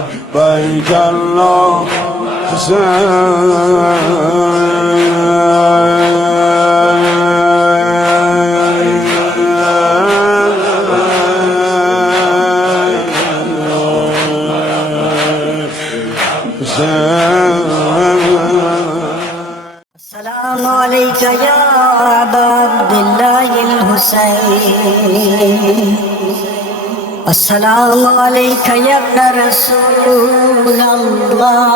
لبيك السلام عليك يا أبا عبد الله الحسين السلام عليك يا ابن رسول الله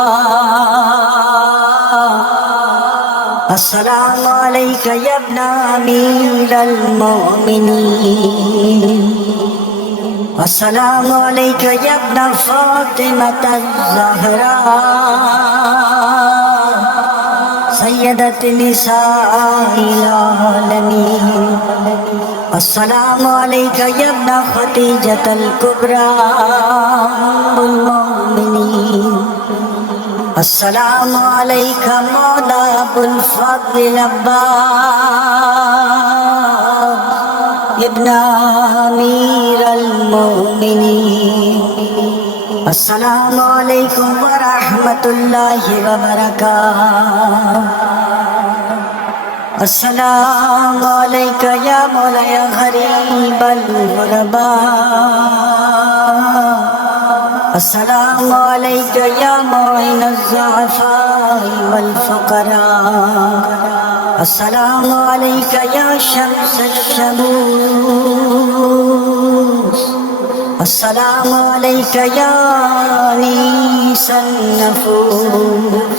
السلام عليك يا ابن أمير المؤمنين السلام عليك يا ابن فاطمة الزهراء سيدة نساء العالمين السلام عليك يا ابن خديجة الكبرى أم المؤمنين السلام عليك مولى أبو الفضل العباس ابن أمير المؤمنين السلام عليكم ورحمة الله وبركاته السلام عليك يا مولاي غريب الغرباء السلام عليك يا معين الضعفاء والفقراء السلام عليك يا شمس الشموس السلام عليك يا أنيس النفوس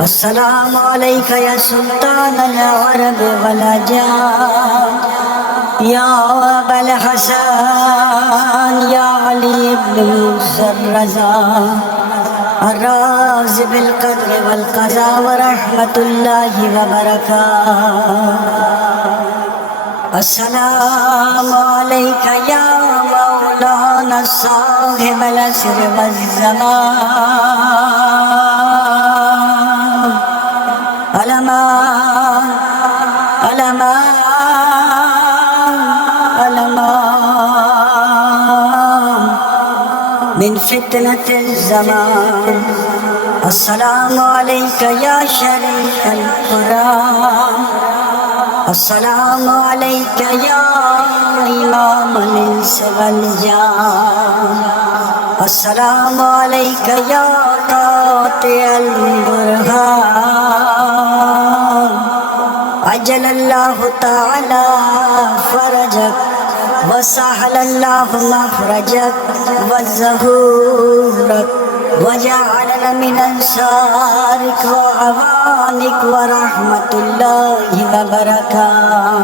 السلام عليك يا سلطان العرب والعجام يا أبا الحسن يا علي بن موسى الرضا الرازي بالقدر والقضاء ورحمة الله وبركاته السلام عليك يا مولانا صاحب العصر والزمان ألمان ألمان ألمان من فتنة الزمان السلام عليك يا شريف القرآن السلام عليك يا إمام الإنس والجان السلام عليك يا قاطع البرهان عجل الله تعالى فرجك وسهل الله مخرجك وظهورك وجعلنا من أنصارك وأعوانك ورحمة الله وبركاته